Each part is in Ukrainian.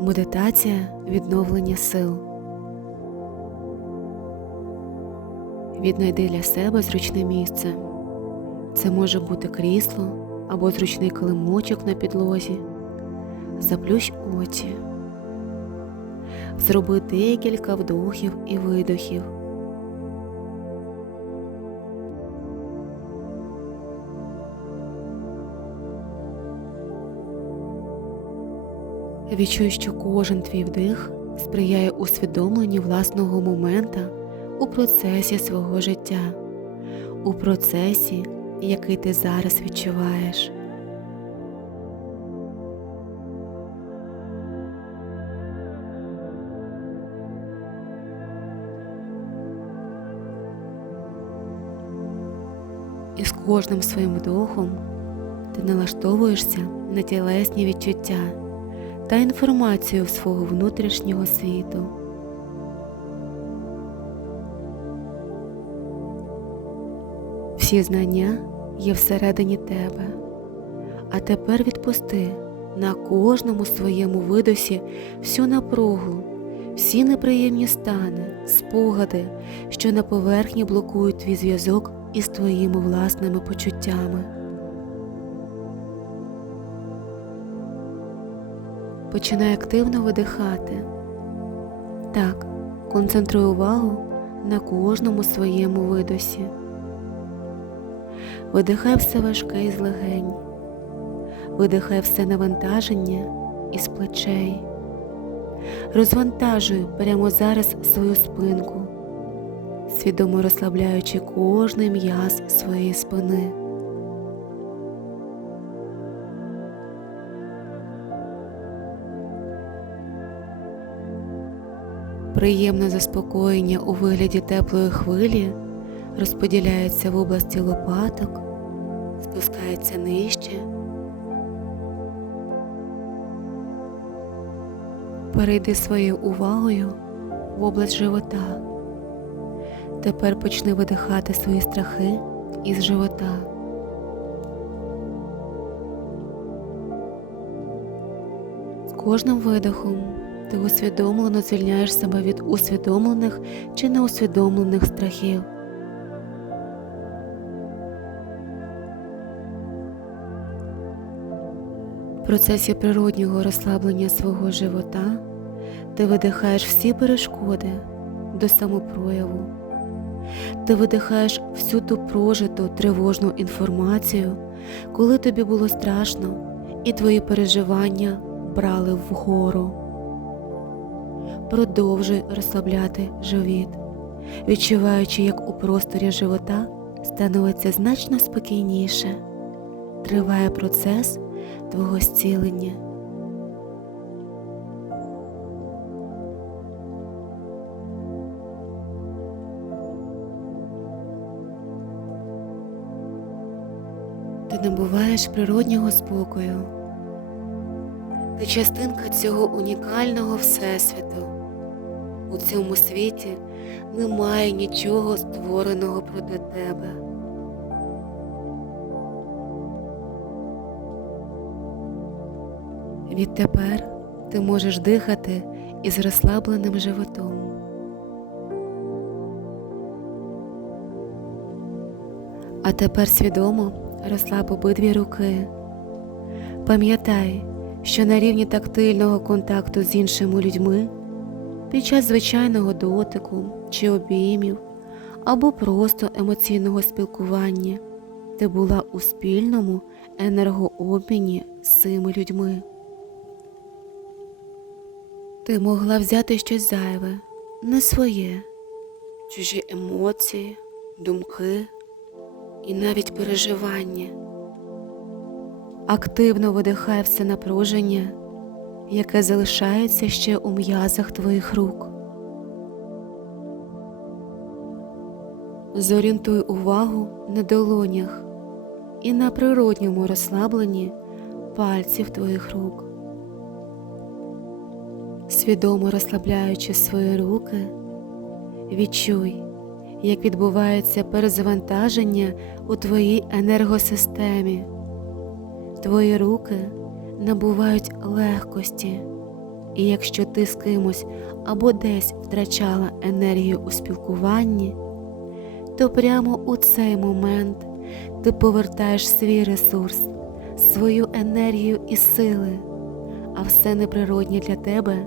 Медитація відновлення сил. Віднайди для себе зручне місце. Це може бути крісло або зручний килимочок на підлозі. Заплющ очі. Зроби декілька вдохів і видохів. Відчуй, що кожен твій вдих сприяє усвідомленню власного момента у процесі свого життя, у процесі, який ти зараз відчуваєш. І з кожним своїм вдохом ти налаштовуєшся на тілесні відчуття та інформацію свого внутрішнього світу. Всі знання є всередині тебе, а тепер відпусти на кожному своєму видосі всю напругу, всі неприємні стани, спогади, що на поверхні блокують твій зв'язок із твоїми власними почуттями. Починай активно видихати. Так, концентруй увагу на кожному своєму видосі. Видихай все важке із легень, видихай все навантаження із плечей. Розвантажуй прямо зараз свою спинку, свідомо розслабляючи кожний м'яз своєї спини. Приємне заспокоєння у вигляді теплої хвилі розподіляється в області лопаток, спускається нижче. Перейди своєю увагою в область живота. Тепер почни видихати свої страхи із живота. З кожним видихом ти усвідомлено звільняєш себе від усвідомлених чи неусвідомлених страхів. В процесі природнього розслаблення свого живота ти видихаєш всі перешкоди до самопрояву. Ти видихаєш всю ту прожиту тривожну інформацію, коли тобі було страшно, і твої переживання брали вгору. Продовжуй розслабляти живіт, відчуваючи, як у просторі живота становиться значно спокійніше. Триває процес твого зцілення. Ти набуваєш природнього спокою. Ти частинка цього унікального всесвіту. У цьому світі немає нічого створеного проти тебе. Відтепер ти можеш дихати із розслабленим животом. А тепер свідомо розслаб обидві руки. Пам'ятай, що на рівні тактильного контакту з іншими людьми під час звичайного дотику чи обіймів або просто емоційного спілкування ти була у спільному енергообміні з цими людьми. Ти могла взяти щось зайве, не своє, чужі емоції, думки і навіть переживання. Активно видихай все напруження, яке залишається ще у м'язах твоїх рук. Зорієнтуй увагу на долонях і на природньому розслабленні пальців твоїх рук. Свідомо розслабляючи свої руки, відчуй, як відбувається перезавантаження у твоїй енергосистемі. Твої руки набувають легкості І якщо ти з кимось або десь втрачала енергію у спілкуванні, то прямо у цей момент ти повертаєш свій ресурс, свою енергію і сили, а все неприроднє для тебе,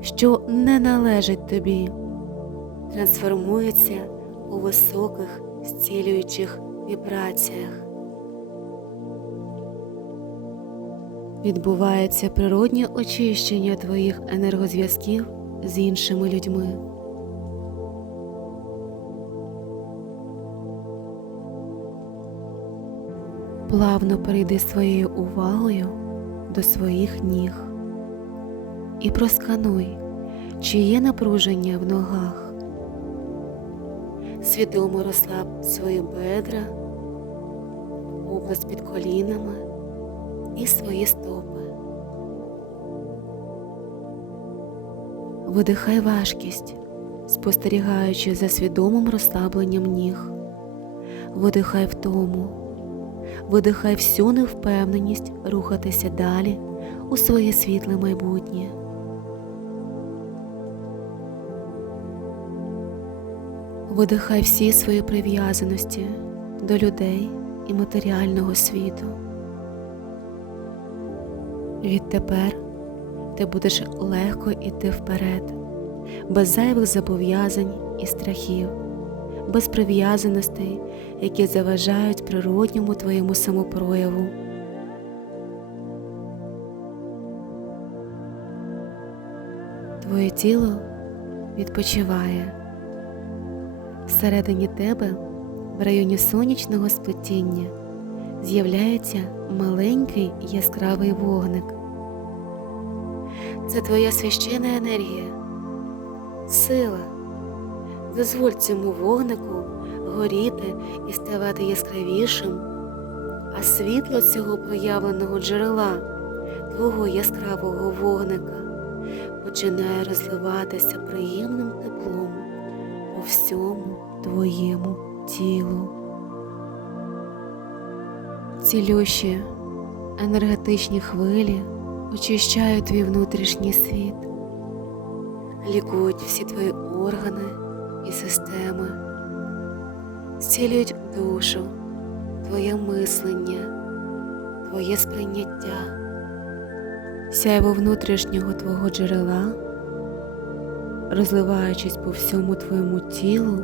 що не належить тобі, трансформується у високих зцілюючих вібраціях. Відбувається природнє очищення твоїх енергозв'язків з іншими людьми. Плавно перейди своєю увагою до своїх ніг і проскануй, чи є напруження в ногах. Свідомо розслаб свої бедра, область під колінами і свої стопи. Видихай важкість, спостерігаючи за свідомим розслабленням ніг. Видихай втому, видихай всю невпевненість рухатися далі у своє світле майбутнє. Видихай всі свої прив'язаності до людей і матеріального світу. Відтепер ти будеш легко йти вперед, без зайвих зобов'язань і страхів, без прив'язаностей, які заважають природньому твоєму самопрояву. Твоє тіло відпочиває. Всередині тебе, в районі сонячного сплетіння, з'являється маленький яскравий вогник. Це твоя священна енергія, сила. Дозволь цьому вогнику горіти і ставати яскравішим, а світло цього проявленого джерела, твого яскравого вогника, починає розливатися приємним теплом по всьому твоєму тілу. Цілющі енергетичні хвилі очищають твій внутрішній світ, лікують всі твої органи і системи, зцілюють душу, твоє мислення, твоє сприйняття, сяйво внутрішнього твого джерела, розливаючись по всьому твоєму тілу,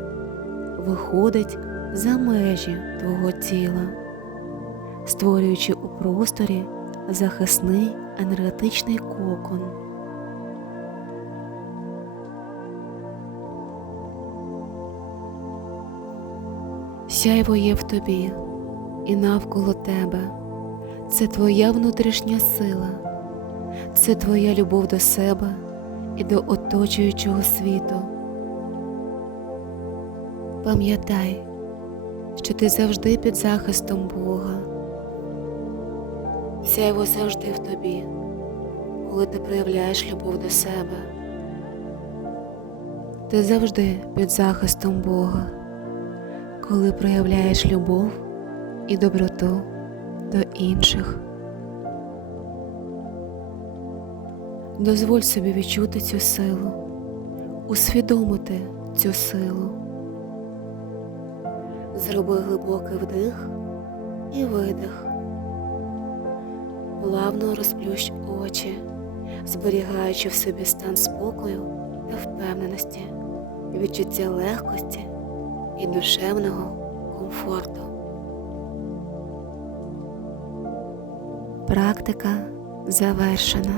виходить за межі твого тіла створюючи у просторі захисний енергетичний кокон. Сяйво є в тобі і навколо тебе. Це твоя внутрішня сила, це твоя любов до себе і до оточуючого світу. Пам'ятай, що ти завжди під захистом Бога. Сяйво завжди в тобі, коли ти проявляєш любов до себе. Ти завжди під захистом Бога, коли проявляєш любов і доброту до інших. Дозволь собі відчути цю силу, усвідомити цю силу. Зроби глибокий вдих і видих плавно розплющ очі, зберігаючи в собі стан спокою та впевненості, відчуття легкості і душевного комфорту. Практика завершена.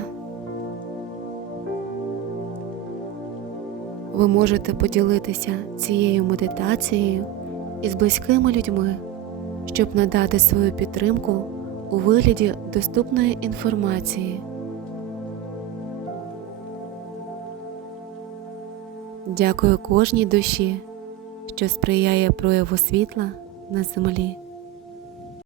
Ви можете поділитися цією медитацією із близькими людьми, щоб надати свою підтримку у вигляді доступної інформації. Дякую кожній душі, що сприяє прояву світла на землі.